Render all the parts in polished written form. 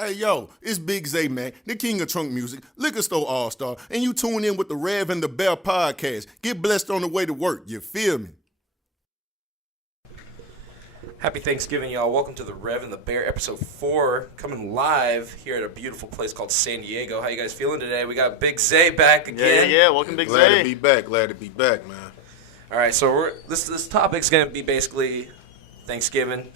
Hey, yo, it's Big Zay, man, the king of trunk music, liquor store all-star, and you tune in with the Rev and The Bear podcast. Get blessed on the way to work, you feel me? Happy Thanksgiving, y'all. Welcome to the Rev and The Bear, episode 4, coming live here at a beautiful place called San Diego. How you guys feeling today? We got Big Zay back again. Yeah. Welcome, Big Glad Zay. to be back, man. All right, so this topic's going to be basically Thanksgiving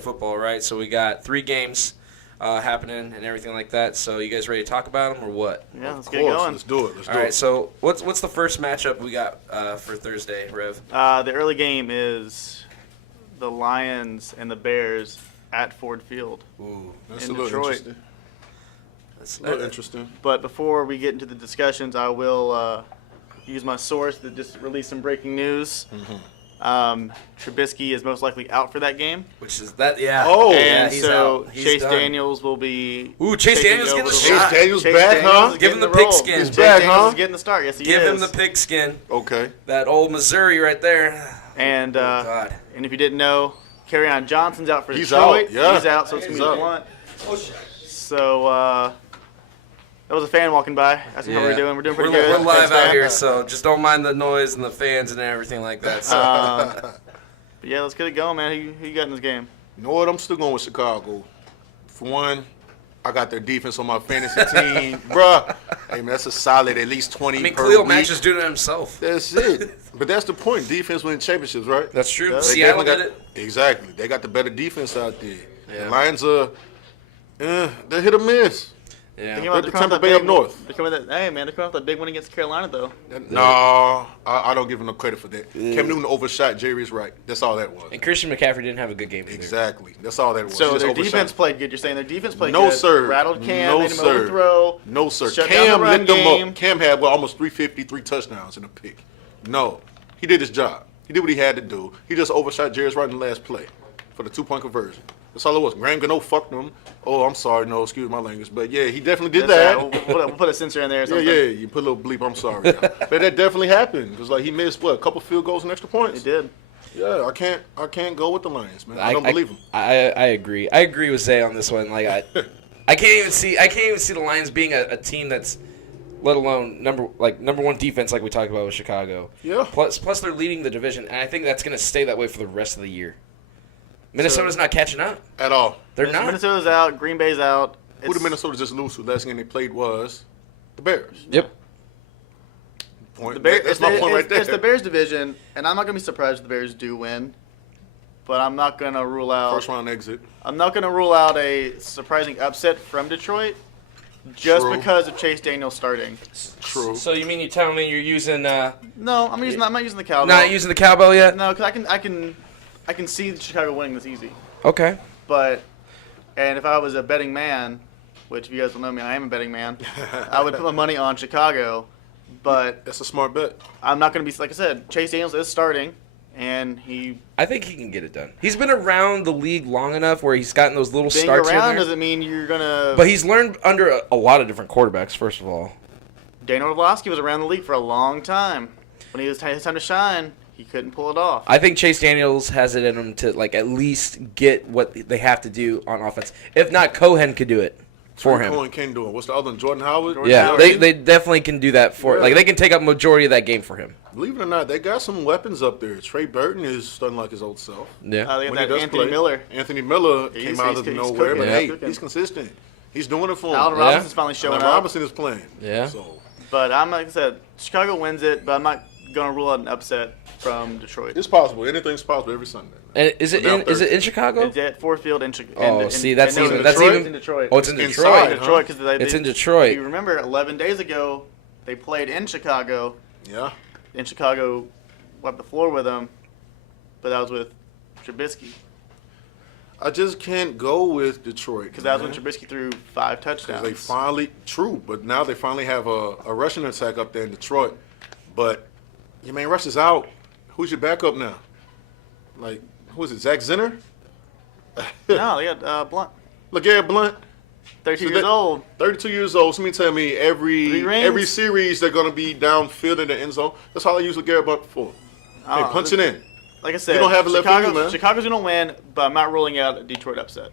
football, right? So we got 3 games happening and everything like that. So you guys ready to talk about them or what? Yeah, let's get going. Let's do it. All right, so what's the first matchup we got for Thursday, Rev? The early game is the Lions and the Bears at Ford Field. Ooh, That's in a little Detroit. interesting. that's A little interesting. But before we get into the discussions, I will use my source to just release some breaking news. Trubisky is most likely out for that game. Which is that? Yeah. Oh. And he's so out. He's Chase done. Daniels will be. Ooh, Chase taking Daniels getting over the the shot. role. Chase Daniels Chase back, Daniels huh? is Give him getting the the role. pigskin. He's Chase back, Daniels huh? is getting the start. Yes, he Give is. him the pigskin. Okay. That old Missouri right there. And God. and if you didn't know, Kerryon Johnson's out for He's Detroit. out, yeah. He's out, so it's He's going to be out. Blunt. So that was a fan walking by. Asking how we're doing. We're doing pretty good. We're live Thanks, out man. here, so just don't mind the noise and the fans and everything like that. So. But yeah, let's get it going, man. Who you got in this game? You know what? I'm still going with Chicago. For one, I got their defense on my fantasy team. Bruh. Hey, man, that's a solid at least 20 I mean, per Khalil week. Mack's just doing it himself. That's it. But that's the point. Defense wins championships, right? That's true. They Seattle did definitely it. Exactly. They got the better defense out there. Yeah. The Lions are, they're hit or miss. Yeah. Thinking about the coming off Tampa that Bay big- up north. they're coming that- Hey, man, they're coming off that big win against Carolina, though. No, I don't give him no credit for that. Cam Newton overshot Jerry's right. That's all that was. And Christian McCaffrey didn't have a good game either. Exactly. That's all that was. So He just their overshot. defense played good. You're saying their defense played No, good. sir. Rattled Cam, No, made him sir. overthrow. No, sir. Shut down Cam the run lit them game. up. Cam had almost 350, 3 touchdowns in a pick. No, he did his job. He did what he had to do. He just overshot Jerry's right in the last play for the 2-point conversion. That's all it was. Graham Gano fucked him. Oh, I'm sorry. No, excuse my language. But, yeah, he definitely did That's that. right. We'll put a censor in there or Yeah, something. yeah, you put a little bleep. I'm sorry. Yeah. But that definitely happened. Because, like, he missed, what, a couple field goals and extra points? He did. Yeah, I can't go with the Lions, man. I don't believe him. I agree. I agree with Zay on this one. Like I can't even see the Lions being a team that's, let alone number one defense like we talked about with Chicago. Yeah. Plus they're leading the division, and I think that's going to stay that way for the rest of the year. Minnesota's not catching up. At all. They're not. Minnesota's out. Green Bay's out. Who did Minnesota just lose to? Last game they played was the Bears. Yep. Point. The Bears, That's my point right there. It's the Bears division, and I'm not going to be surprised if the Bears do win. But I'm not going to rule out. First round exit. I'm not going to rule out a surprising upset from Detroit, just True. because of Chase Daniels starting. True. So you mean you telling me you're using No, I'm not using the cowbell. not using the cowbell yet? No, because I can see Chicago winning this easy. Okay. But and if I was a betting man, which if you guys don't know me, I am a betting man, I would put my money on Chicago. But That's a smart bet. I'm not going to be, like I said, Chase Daniels is starting, and I think he can get it done. He's been around the league long enough where he's gotten those little being starts around in there. doesn't mean you're going to. But he's learned under a lot of different quarterbacks, first of all. Daniel Orlovsky was around the league for a long time. When he was his time to shine, he couldn't pull it off. I think Chase Daniels has it in him to at least get what they have to do on offense. If not, Cohen could do it for him. Cohen can do it. What's the other one? Jordan Howard? Jordan Yeah, Howard. they definitely can do that for. Yeah. Like they can take up majority of that game for him. Believe it or not, they got some weapons up there. Trey Burton is starting like his old self. Yeah. They have When he that does Anthony play. Miller. Anthony Miller He's- came out he's- of he's nowhere, cooking. but Yeah, hey, cooking. he's consistent. He's doing it for him. Allen Yeah. Robinson's finally showing Allen up. Robinson is playing. Yeah. So But I'm like I said, Chicago wins it, but I'm not going to rule out an upset from Detroit. it's possible. Anything's possible every Sunday. And is it Now in Chicago? It's at Ford Field in Oh, see, that's and even- it's that's in even- Detroit. Oh, it's in Inside, Detroit. huh? Detroit because It's in Detroit. You remember 11 days ago they played in Chicago. Yeah. In Chicago, wiped the floor with them, but that was with Trubisky I just can't go with Detroit. because that was when man. Trubisky threw 5 Because touchdowns. they finally, true, but now they finally have a rushing attack up there in Detroit. But your main rush is out. Who's your backup now? Like, who is it, Zach Zinner? No, they got Blunt, LeGarrette Blunt, 32 So years that- old. 32 years old. So tell me 3 every rings? series they're going to be downfield in the end zone. That's all I use LeGarrette Blunt for. Hey, punch it in. Like I said, You don't have it left in you, man. Chicago's going to win, but I'm not ruling out a Detroit upset.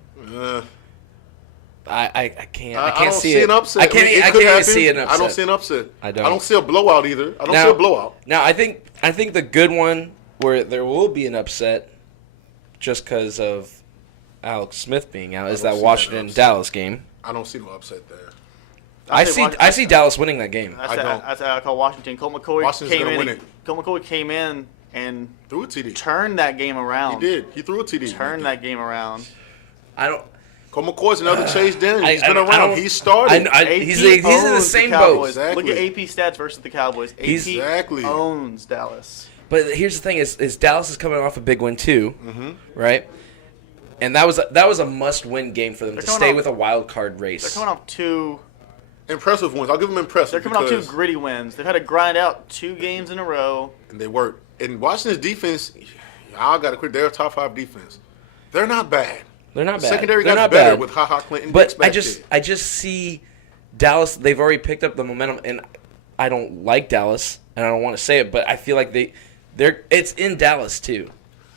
I can't. I I can't don't see see it. an upset. I can't. mean, it I could can't even happen. see an upset. I don't see an upset. I don't. I don't see a blowout either. I don't Now- see a blowout. Now I think the good one where there will be an upset, just because of Alex Smith being out, is don't that see Washington that Dallas game. I don't see no upset there. I see Dallas winning that game. I don't. I call Washington. Colt McCoy Washington's came gonna in. win it. Colt McCoy came in and Threw a TD. turned that game He around. did. He threw a TD. Turned that game around. I don't. Cole McCoy's another Chase Daniel. He's I been don't- I around. don't- He started. he's in the owns same Cowboys. boat. Look at Exactly. AP stats versus the Cowboys. AP Exactly. owns Dallas. But here's the thing: is Dallas is coming off a big win too, Mm-hmm. right? And that was a must-win game for them They're to coming stay off- with a wild card They're race. coming off two. Impressive wins. I'll give them impressive. They're coming off two because- gritty wins. They've had to grind out 2 games in a row. And they work. And Washington's defense, I got to quit. They're a top 5 defense. They're not bad. They're not bad. Secondary They're got not better bad. with Ha Clinton. But Dix back I just see Dallas. They've already picked up the momentum, and I don't like Dallas, and I don't want to say it, but I feel like they're. It's in Dallas too.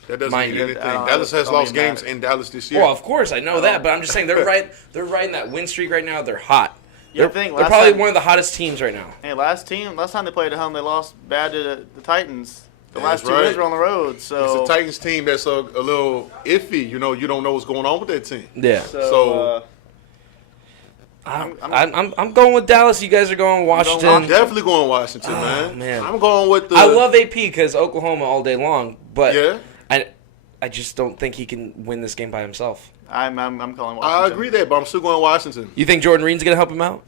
there. That doesn't mind mean you. anything. I don't know, Dallas has don't lost even games matter. in Dallas this year. Well, of course I know that, but I'm just saying they're right. They're riding that win streak right now. They're hot. Yeah, They're, think they're last probably time- one of the hottest teams right now. Hey, last time they played at home, they lost bad to the Titans. The That's last 2 right. wins were on the road. So It's a Titans team that's a little iffy. You don't know what's going on with that team. Yeah. So- I'm going with Dallas. You guys are going with I'm Washington. definitely going Washington, man. man. I'm going with the. I love AP because Oklahoma all day long, but Yeah. I just don't think he can win this game by himself. I'm calling Washington. I agree there, but I'm still going Washington. You think Jordan Reed's gonna help him out?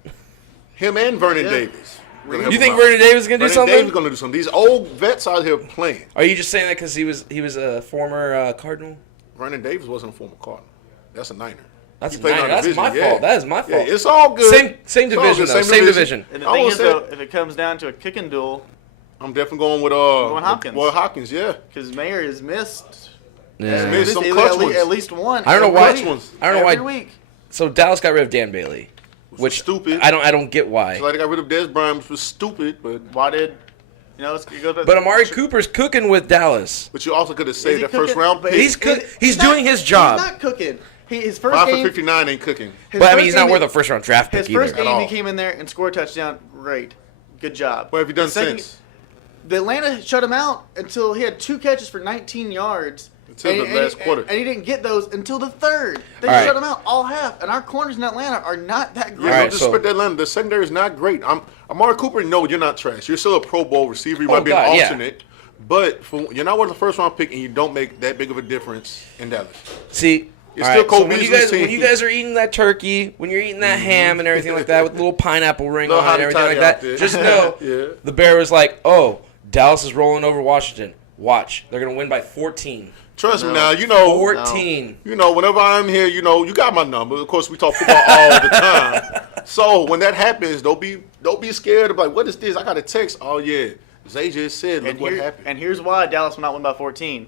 Him and Vernon Yeah. Davis. Gonna help You him think out. Vernon Davis is gonna do Vernon something? Davis is going to do something. These old vets out here playing. Are you just saying that because he was a former Cardinal? Vernon Davis wasn't a former Cardinal. That's a Niner. That's He played in our That's division, my yeah. fault. That is my Yeah, fault. it's all good. Same It's all division good. though. Same division. And the I thing will is, say- though, if it comes down to a kicking duel, I'm definitely going with Hopkins. Boy Hopkins, yeah. because Mayer has missed. Yeah. missed some at clutch le- ones. at least one. I don't know every why. week. ones. I don't know Every why. week. So Dallas got rid of Dan Bailey, which stupid. I don't get why. So like they got rid of Des Bryant, which was stupid, but Why did it goes back But Amari Cooper's cooking with Dallas. you also could have Is saved he that first cooking? round But pick. He's doing his job. He's not cooking. His first 5 for game. 59 ain't cooking. his But I first mean, he's not game- worth a first round draft His pick first either. game, he all. came in there and scored a touchdown. Great, good job. What have you done Second- since? The Atlanta shut him out until he had 2 catches for 19 yards. Until the last quarter. And he didn't get those until the third. They All right. shut him out all half. And our corners in Atlanta are not that great. Yeah, All right, don't disrespect that Atlanta. The secondary is not great. Amari Cooper, no, you're not trash. You're still a Pro Bowl receiver. You Oh, might be God, an yeah. alternate. But you're not worth a first round pick, and you don't make that big of a difference in Dallas. See, It's all still right, Cole so when Beasley's when team. you guys are eating that turkey, when you're eating that ham and everything like that with a little pineapple ring Little on it and hottie everything like toddy that, out there. just know Yeah. the Bear was like, "Oh, Dallas is rolling over Washington. Watch, they're gonna win by 14. Trust me No. now, you know. 14. You know, whenever I'm here, you got my number. Of course, we talk football all the time. So when that happens, don't be scared of like, what is this? I got a text. Oh yeah, Zay just said, look what happened. And here's why Dallas will not win by 14.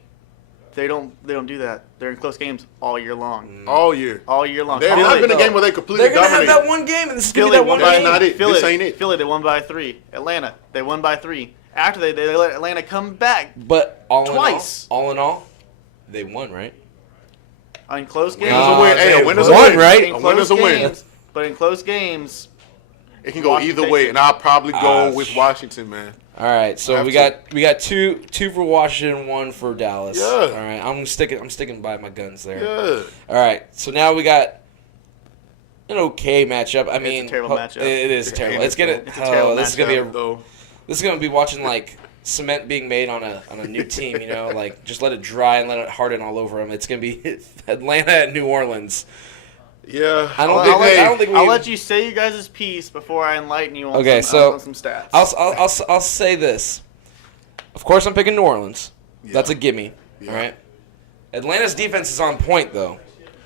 They don't do that. They're in close games all year long. All year. All year long. There Philly, has been a though. game where they completely They're gonna have dominated. that one game, and this is gonna Philly be that won one by game. not it. Philly, This ain't it. Philly, they won by 3. Atlanta, they won by 3. After they let Atlanta come back But Twice. all in all, they won, right? in close games. Winners a win. Hey, they a winner's a won, win. right? In A winner's a close win. games, but in close games, It can go Washington either way, takes it. and I'll probably go Ah, with Washington, man. All right, so Have we to. got two for Washington, 1 for Dallas. Yeah. All right, I'm sticking by my guns there. Yeah. All right, so now we got an okay matchup. I mean, terrible matchup. It is terrible. It's gonna. It's a terrible This is gonna be matchup, Though. this is gonna be watching like cement being made on a new team. You know, like just let it dry and let it harden all over them. It's gonna be Atlanta and New Orleans. Yeah. I don't I'll think we. I'll let you say you guys' piece before I enlighten you on, Okay, on so some stats. I'll say this. Of course, I'm picking New Orleans. Yeah. That's a gimme. Yeah. All right. Atlanta's defense is on point though.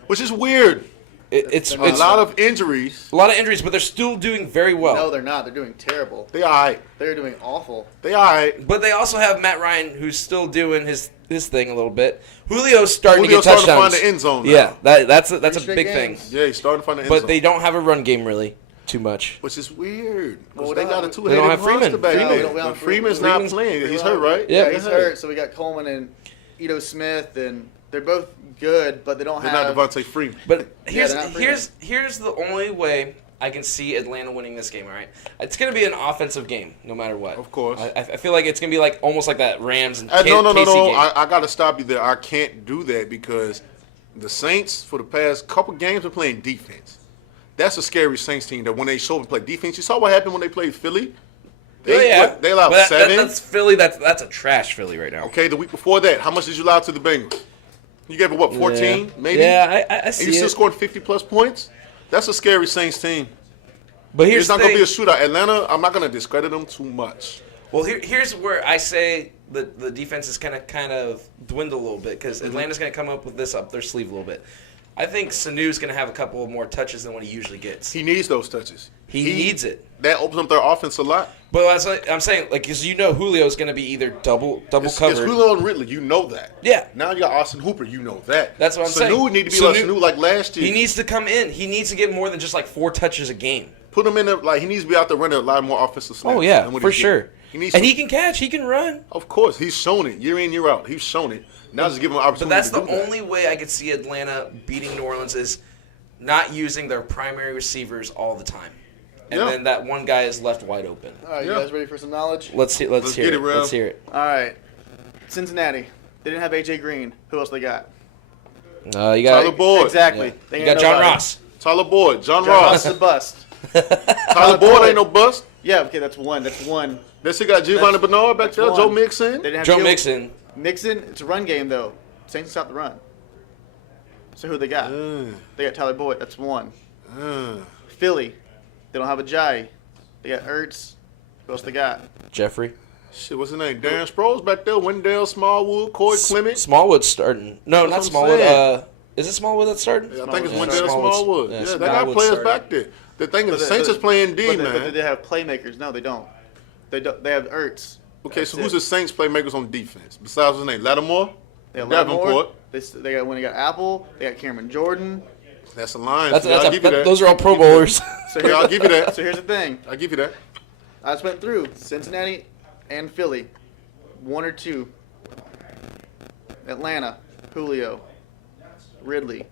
Which is weird. It's A lot of injuries. a lot of injuries, but they're still doing very well. No, they're not. They're doing terrible. They all right. They're doing awful. They all right. But they also have Matt Ryan, who's still doing his thing a little bit. Julio's starting Julio's to get starting to touchdowns. find the end zone now. Yeah, that's a straight big thing. games. Yeah, he's starting to find the end But zone. they don't have a run game really too much. Which is weird. 'Cause Well, they we got a don't- two-headed they don't have monster Freeman. back Freeman. there. We don't have But Freeman's Freeman's- not playing. He's hurt, right? Yeah. Yeah, he's hurt. So we got Coleman and Ito Smith and They're both good, but they don't They're have. not Devontae Freeman. But Yeah, they're not here's the only way I can see Atlanta winning this game. All right, it's gonna be an offensive game, no matter what. Of course. I feel like it's gonna be like almost like that Rams and No. KC game. I got to stop you there. I can't do that because the Saints, for the past couple games, are playing defense. That's a scary Saints team that when they show up and play defense, you saw what happened when they played Philly? They allowed But 7. That's Philly. That's a trash Philly right now. Okay, the week before that, how much did you allow to the Bengals? You gave it, what, 14, maybe? Yeah, I see And you still it. scored 50-plus points? That's a scary Saints team. But here's It's not the going to be a thing. shootout. Atlanta, I'm not going to discredit them too much. Well, here's where I say the defense is kind of dwindle a little bit because Atlanta's going to come up with this up their sleeve a little bit. I think Sanu's going to have a couple of more touches than what he usually gets. He needs those touches. He needs it. That opens up their offense a lot. But I'm saying, like, because Julio's going to be either double It's covered. Julio and Ridley. You know that. Yeah. Now you got Austin Hooper. You know that. That's what I'm saying. Sanu need to be like Sanu like last year. He needs to come in. He needs to get more than just like 4 touches a game. Put him in there. Like, he needs to be out there running a lot more offensive snaps. Oh, yeah, than what for he's sure. getting. He needs And to- he can catch. He can run. Of course. He's shown it. Year in, year out. He's shown it. Now just give him an But opportunity that's to the do that. only way I could see Atlanta beating New Orleans is not using their primary receivers all the time. And Yeah. then that one guy is left wide open. All right, Yeah. you guys ready for some knowledge? Let's hear Let's get it, Rev. Let's hear it. All right. Cincinnati. They didn't have A.J. Green. Who else they got? You Tyler got Boyd. Exactly. yeah. They You ain't got John nobody. Ross. Tyler Boyd. John John Ross Ross. is a bust. Tyler Boyd ain't no bust. Yeah, okay, that's one. That's one. They still got Giovanni Bernard back That's there. one. Joe Mixon. They didn't have Joe Gil- Mixon. Mixon, it's a run game, though. Saints stop the run. So who they got? They got Tyler Boyd. That's one. Philly. They don't have a Jai. They got Ertz. Who else they got? Jeffrey. Shit, what's his name? Darren Sproles back there. Wendell, Smallwood, Corey Clement. Smallwood's starting. No, That's not what I'm Smallwood. saying. Is it Smallwood that's starting? I think it's Yeah, Wendell Smallwood. Yeah, Yeah, so they got Smallwood's players starting. back there. The thing is, But the they- Saints is playing D, but man. they have playmakers. No, they don't. They have Ertz. Okay, so That's who's it. the Saints playmakers on defense besides his name? Lattimore, They have Davenport. Lattimore. They got when they got Apple. They got Cameron Jordan. That's a line. That's, I'll give you that. those are all Pro Bowlers. So Yeah, I'll give you that. So here's the thing. I'll give you that. I just went through Cincinnati and Philly. 1 or 2. Atlanta. Julio. Ridley.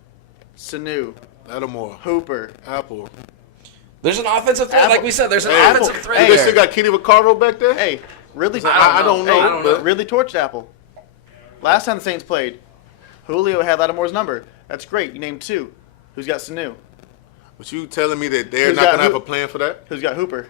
Sanu. Lattimore, Hooper. Apple. There's an offensive threat, Apple. like we said. There's an Hey, offensive Apple. threat Hey, Hey, they there. still got Kenny Vaccaro back there. Hey, Ridley. I don't know. I don't know. Ridley torched Apple. Last time the Saints played, Julio had Lattimore's number. That's great. You named 2. Who's got Sanu? But you telling me that they're Who's not got gonna have who- a plan for that? Who's got Hooper?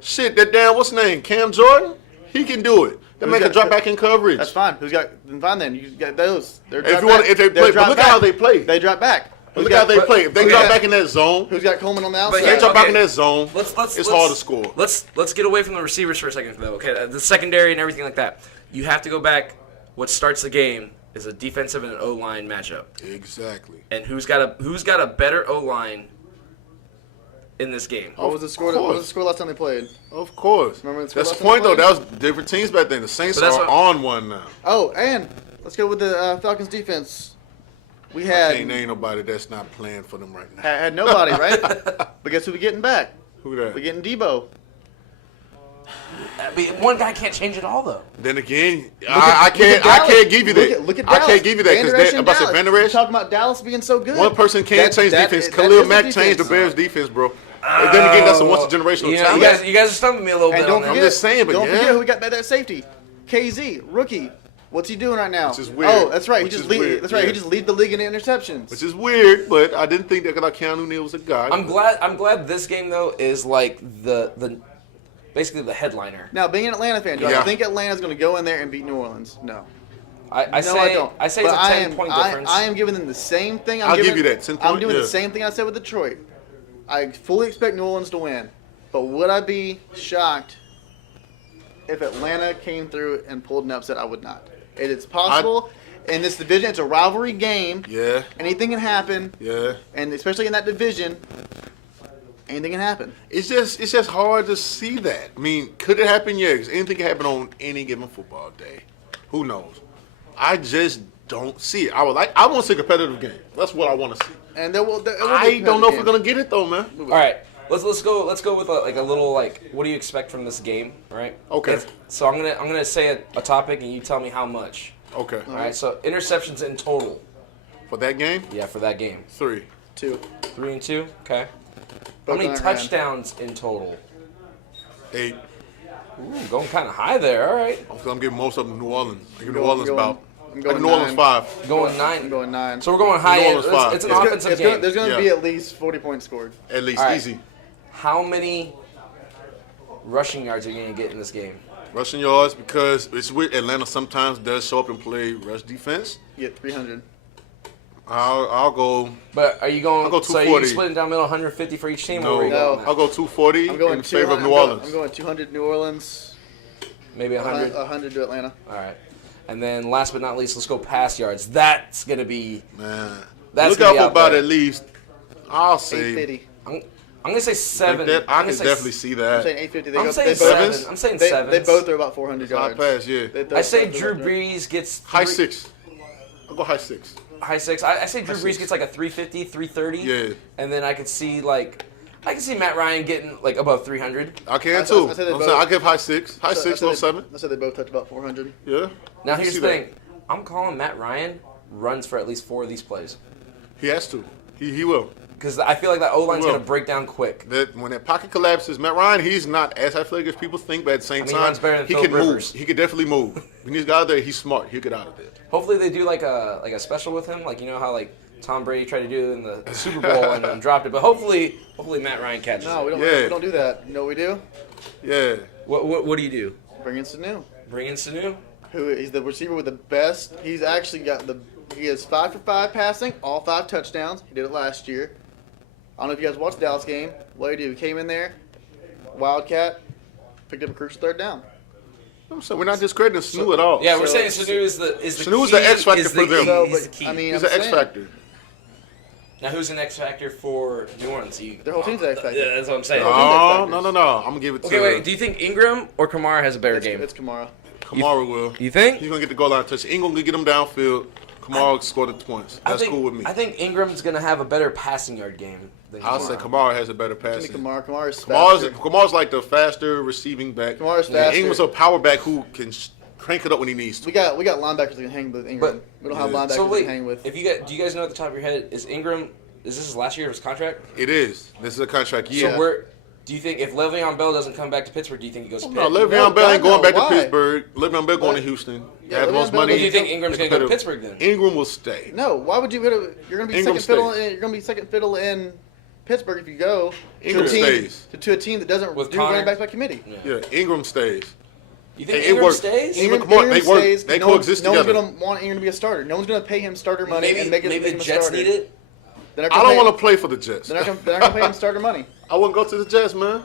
Shit, that damn what's his name? Cam Jordan. He can do it. That Who's man can got- drop back in coverage. That's fine. Who's got? Then fine then. You got those. They're If drop you want, back. if they They're play, drop but look at how back. they play. They drop back. Look how they play. If they who's drop got- back in that zone, Who's got Coleman on the But outside? if they drop back in okay. that zone, Let's it's hard to score. Let's get away from the receivers for a second, though. Okay, the secondary and everything like that. You have to go back. What starts the game is a defensive and an O line matchup, Exactly. and who's got a better O line in this game? What was the score? Of What was the course. score last time they played? Of course. Remember the score That's the last time point, they though. played? That was different teams back then. The Saints But that's are what- on one now. Oh, and let's go with the Falcons defense. We I had can't name nobody that's not playing for them right now. had nobody, right? But guess who we getting back? Who that? We getting Debo. One guy can't change it all, though. Then again, Look I at can't Dallas. give you that. Look at I Dallas. can't give you that Van Der Esch because and about to Dallas. Van Der You're Esch, talking about Dallas being so good. one person can't change defense. that Khalil is the Mack changed the defense. Bears defense, bro. And then again, that's a once a generational You talent. guys are stumping me a little And bit. don't on that. forget, just saying, but don't yeah. forget who we got that safety. KZ, rookie. What's he doing right now? Which is weird. Oh, that's right. Which He just is weird, That's right. yeah. He just lead the league in interceptions. Which is weird, but I didn't think that Keanu Neal was a guy. I'm glad this game though is like the basically the headliner. Now, being an Atlanta fan, do Yeah. I think Atlanta's going to go in there and beat New Orleans? No. I No, say I don't. I say But it's a 10-point difference. I am giving them the same thing. I'll give you that, 10 I'm point, doing yeah. the same thing I said with Detroit. I fully expect New Orleans to win, but would I be shocked if Atlanta came through and pulled an upset? I would not. It is possible in this division. It's a rivalry game. Yeah, Anything can happen, yeah. and especially in that division, anything can happen. It's just hard to see that. I mean, could it happen? Yeah, 'cause anything can happen on any given football day. Who knows? I just don't see it. I want to see a competitive game. That's what I want to see. And there will be a I don't know if we're competitive gonna get it though, man. All right, let's go with a little what do you expect from this game? Right? Okay. So I'm gonna say a topic and you tell me how much. Okay. All right, so interceptions in total. For that game, Yeah, for that game. 3. 2. 3 and 2. Okay. How Both many on our hand. touchdowns in total? 8. Ooh, going kind of high there. All right. I'm giving most of them New Orleans. I give New going- Orleans I'm about. I'm I going give New Orleans 9. 5. Going I'm 9. going 9. So we're going high New end. Orleans five. It's an It's good- offensive game. There's going to Yeah. be at least 40 points scored. At least All right. easy. How many rushing yards are you going to get in this game? Rushing yards because it's weird. Atlanta sometimes does show up and play rush defense. You get 300. I'll go. But are you going? I'll go So are you 240. splitting down middle 150 for each team? Or No, where are you No. going at? I'll go 240 I'm going in favor of 200. New Orleans. I'm going 200 New Orleans. Maybe 100. 100 to Atlanta. All right. And then last but not least, let's go pass yards. That's going to be. Man, That's look gonna out be for out about there. at least. I'll say. 850. I'm going to say 7. I I'm can gonna say definitely see I'm that. saying 850. I'm saying sevens? 7. I'm saying They 7. both are about 400 High yards. pass, yeah. I say both are Drew about- Brees gets High three- 6. I'll go high 6. High 6. I say Drew High Brees 6. gets like a 350, 330. Yeah. And then I could see Matt Ryan getting like above 300. I can I too. said they I'm both- saying I give high 6. High I 6, said low they- 7. I said they both touch about 400. Yeah. Now I can here's see the that. thing. I'm calling Matt Ryan runs for at least 4 of these plays. He has to. He will. Because I feel like that O-line's He will. going to break down quick. That when that pocket collapses, Matt Ryan, he's not as athletic as people think, but at the same I mean, he time, runs better than he Phillip can move. Rivers. He can definitely move. When he's got out there, he's smart. He'll get out of there. Hopefully they do like a special with him, like you know how like Tom Brady tried to do in the Super Bowl and then dropped it. But hopefully Matt Ryan catches No, it. we don't do that. You know what we do? Yeah. What do you do? Bring in Sanu. Bring in Sanu? He's the receiver with the best. He's actually got he has 5 for 5 passing, all 5 touchdowns. He did it last year. I don't know if you guys watched the Dallas game. What did he do? He came in there, Wildcat, picked up a crucial 3rd down. So we're not discrediting Sanu at all. Yeah, we're So- saying Sanu is the Sanu is key, the X factor is the for them. key, So, he's the but, key. I mean, He's I'm an X saying, factor. Now who's the X factor for New Orleans? Their whole team's an X factor. Yeah, that's what I'm saying. Oh. No. I'm gonna give it to Okay, wait. Do you think Ingram or Kamara has a better game? It's Kamara. Kamara. Will. You think? He's gonna get the goal line touch? Ingram gonna get him downfield. Kamara score the points. That's cool with me. I think Ingram's going to have a better passing yard game than I'll say Kamara has a better passing. Kamara's Kamara's, faster. Kamara's like the faster receiving back. Kamara's And faster. Ingram's a power back who can crank it up when he needs to. We got linebackers that can hang with Ingram. But- We don't have Yeah. linebackers So that wait, can hang with. do you guys know at the top of your head, is this his last year of his contract? It is. This is a contract Yeah. year. So do you think if Le'Veon Bell doesn't come back to Pittsburgh, do you think he goes to No, Pitt? Le'Veon Bell ain't No, going back why? to Pittsburgh. Le'Veon Bell going What? to Houston. Yeah, Had the Le'Veon most Bell money. Or do you think Ingram's going to go to Pittsburgh then? Ingram will stay. No, why would you? You're going to be Ingram second fiddle. stays. You're going to be second fiddle in Pittsburgh if you go Ingram to a team stays. to a team that doesn't With do Connor? running backs by committee. Yeah. Yeah, Ingram stays. You think It Ingram works. stays? Ingram- Ingram, come on, Ingram they work. stays. They no coexist no together. one's going to want Ingram to be a starter. No one's going to pay him starter money Maybe, and make maybe him the a Jets starter. need it. They're not I gonna don't pay- want to play for the Jets. They're not going to pay him starter money. I wouldn't go to the Jets, man.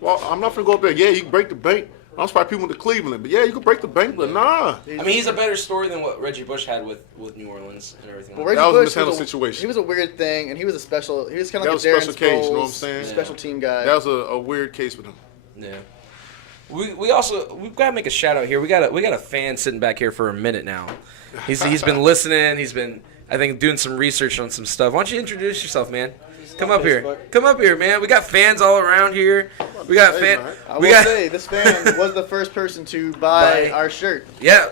Well, I'm not gonna go up there. Yeah, you can break the bank. I'm surprised people went to Cleveland, but yeah, you can break the bank, but nah. I mean, he's a better story than what Reggie Bush had with New Orleans and everything. Well, like Reggie That was a Bush mishandled was situation. He was a weird thing, and he was a special. He was kind That of was like a special Darren case, you know what I'm Sproles, saying? special team guy. That was a weird case with him. that. Yeah. We've got to make a shout out here. We got a fan sitting back here for a minute now. He's been listening. He's been, I think, doing some research on some stuff. Why don't you introduce yourself, man? Come up here. Come up here, man. We got fans all around here. We got Hey, fan. man. I We will got. say this fan was the first person to buy Buy- our shirt. Yeah.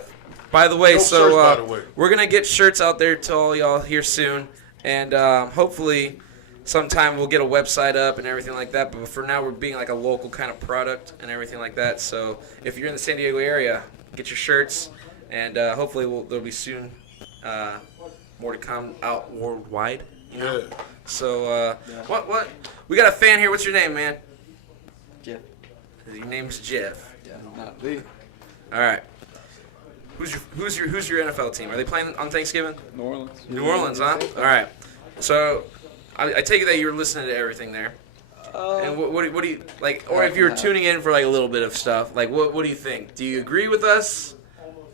By the way, Dope so shirts, by the way. we're gonna get shirts out there to all y'all here soon, and hopefully, sometime we'll get a website up and everything like that. But for now, we're being like a local kind of product and everything like that. So if you're in the San Diego area, get your shirts, and hopefully there'll be soon more to come out worldwide. You know. Yeah. So what? We got a fan here. What's your name, man? Jeff. Your name's Jeff. Yeah, not me. All right. Who's your NFL team? Are they playing on Thanksgiving? New Orleans. New Orleans, huh? All right. So I take it that you're listening to everything there. And what do you like? Or if you're tuning in for like a little bit of stuff, like what do you think? Do you agree with us?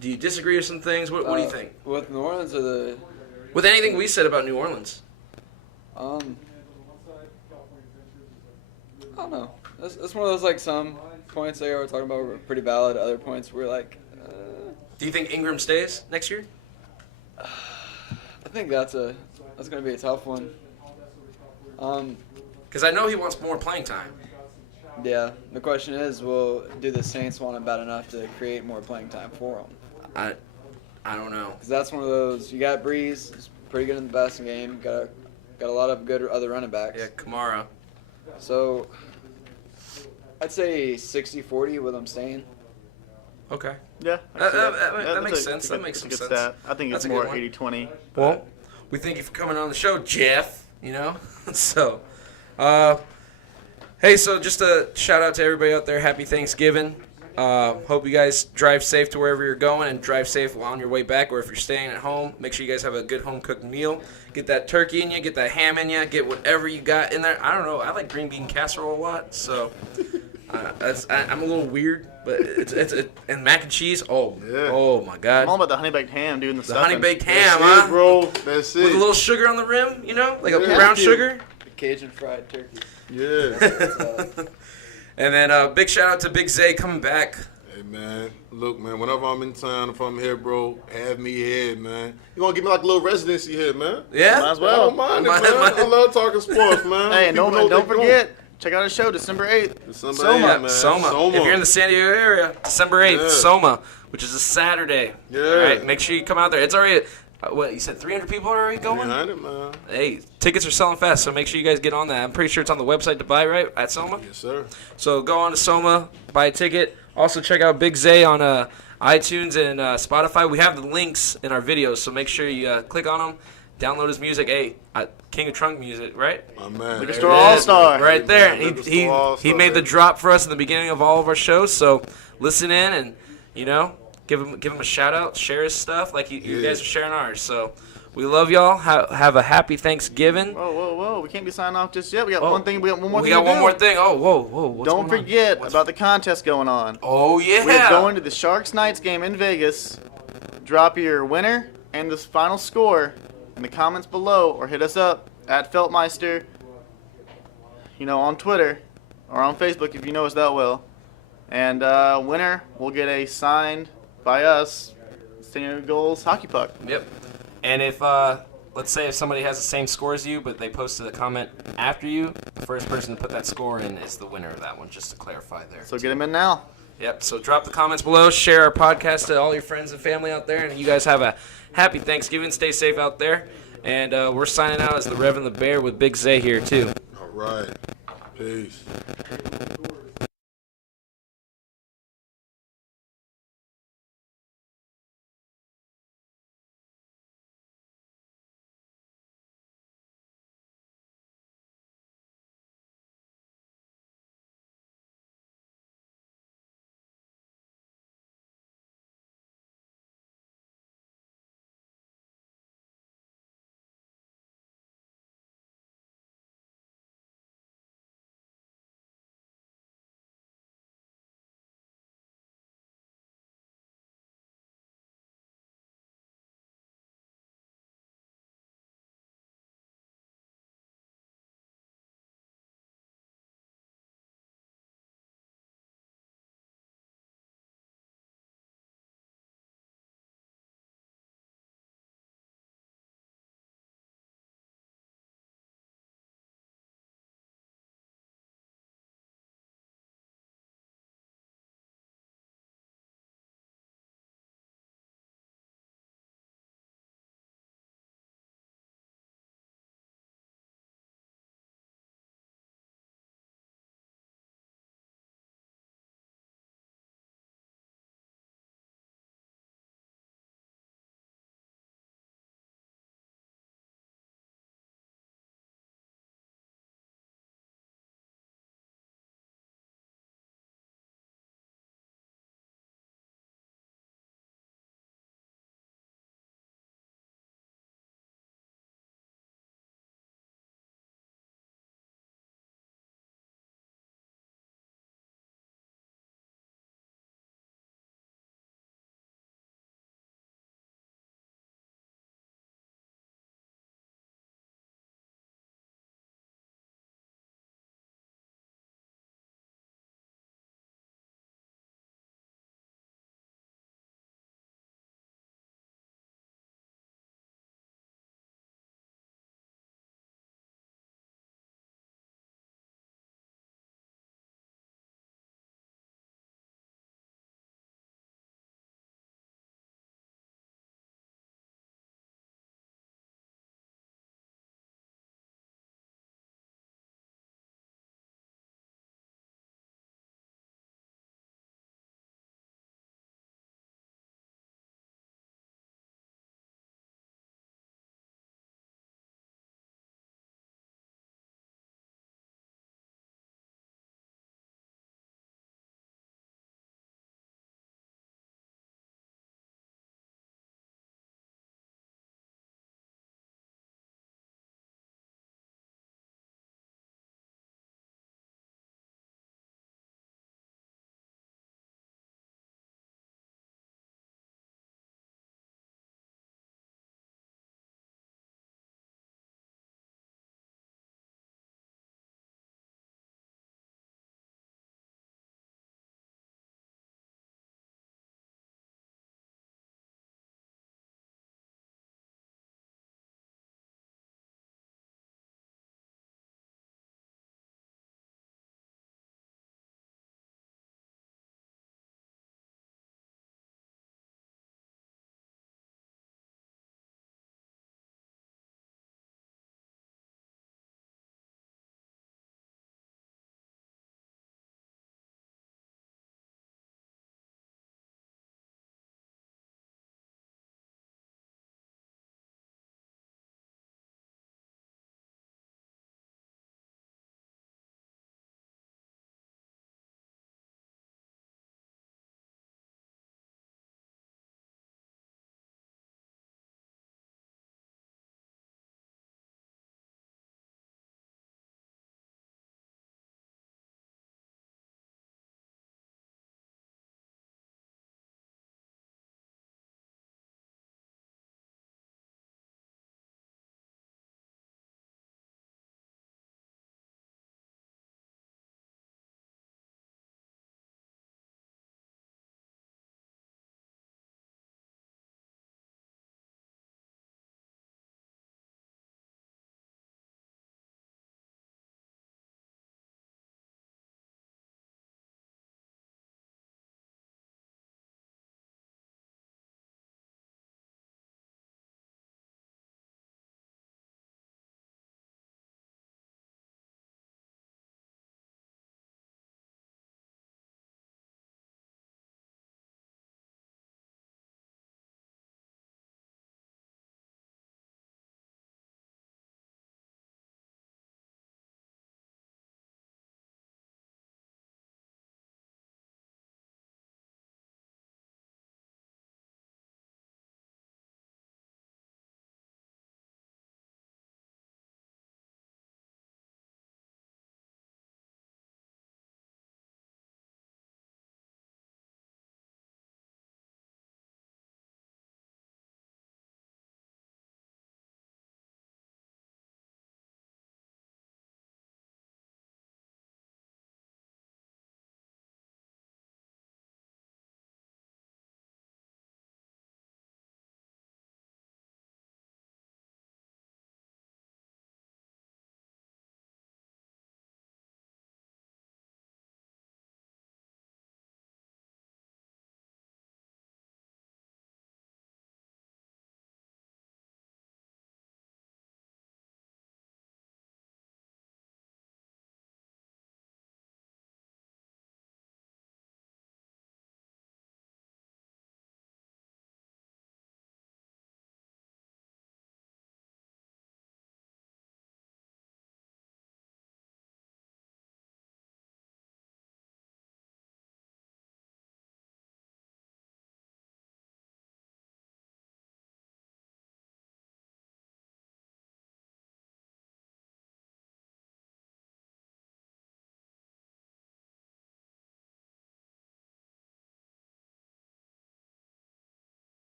Do you disagree with some things? What do you think? With New Orleans or the With anything we said about New Orleans? I don't know. That's one of those like some points they were talking about were pretty valid. Other points were like, Do you think Ingram stays next year? I think that's gonna be a tough one. Because I know he wants more playing time. Yeah. The question is, do the Saints want him bad enough to create more playing time for him? I don't know. Because that's one of those. You got Breeze, he's pretty good in the passing game. Got a lot of good other running backs. Yeah, Kamara. So I'd say 60-40 with him staying. Okay. Yeah, That makes sense. That makes some good sense. stat. I think That's it's a good more one. 80-20. Well, we thank you for coming on the show, Jeff. You know, so, hey, so just a shout out to everybody out there. Happy Thanksgiving. Hope you guys drive safe to wherever you're going and drive safe on your way back. Or if you're staying at home, make sure you guys have a good home cooked meal. Get that turkey in you, get that ham in you, get whatever you got in there. I don't know. I like green bean casserole a lot, so I'm a little weird, but it's and mac and cheese. Oh, Yeah. oh my God. I'm all about the honey baked ham, dude. And the The stuffing. honey baked That's ham, it, huh? bro. That's it. With a little sugar on the rim, you know, like a Yeah. brown sugar. The Cajun fried turkey. Yeah. And then big shout out to Big Zay coming back. Hey, man. Look, man, whenever I'm in town, if I'm here, bro, have me here, man. You gonna give me like a little residency here, man? Yeah? Might as I well. don't mind it, Might- man. might- I love talking sports, man. Hey, People know don't what they forget, check out our show December 8th. December Soma. 8th, man. Soma. If you're in the San Diego area, December 8th, Yeah. Soma, which is a Saturday. Yeah. All right, make sure you come out there. It's already, what, you said 300 people are already going? Behind it, man. Hey, tickets are selling fast, so make sure you guys get on that. I'm pretty sure it's on the website to buy, right, at Soma? Yes, sir. So go on to Soma, buy a ticket. Also check out Big Zay on iTunes and Spotify. We have the links in our videos, so make sure you click on them, download his music. Hey, King of Trunk music, right? My man. Liquor Hey, Store man. All-Star. Right there. Man, Liquor He Store All-Star, made the baby. drop for us in the beginning of all of our shows, so listen in and, you know, give him a shout out, share his stuff like you Yeah. guys are sharing ours. So we love y'all. Have a happy Thanksgiving. Whoa. We can't be signing off just yet. We got Oh, one thing. We got one more We thing got to one do. more thing. Oh, whoa. What's Don't going on? forget about the contest going on. Oh, yeah. We're going to the Sharks Knights game in Vegas. Drop your winner and the final score in the comments below, or hit us up at Feltmeister, on Twitter or on Facebook if you know us that well. And winner will get a signed by us San Diego Goals hockey puck. Yep. And if, let's say if somebody has the same score as you, but they posted a comment after you, the first person to put that score in is the winner of that one, just to clarify there. So get him in now. Yep, so drop the comments below, share our podcast to all your friends and family out there, and you guys have a happy Thanksgiving. Stay safe out there. And we're signing out as the Rev and The Bear with Big Zay here, too. All right. Peace.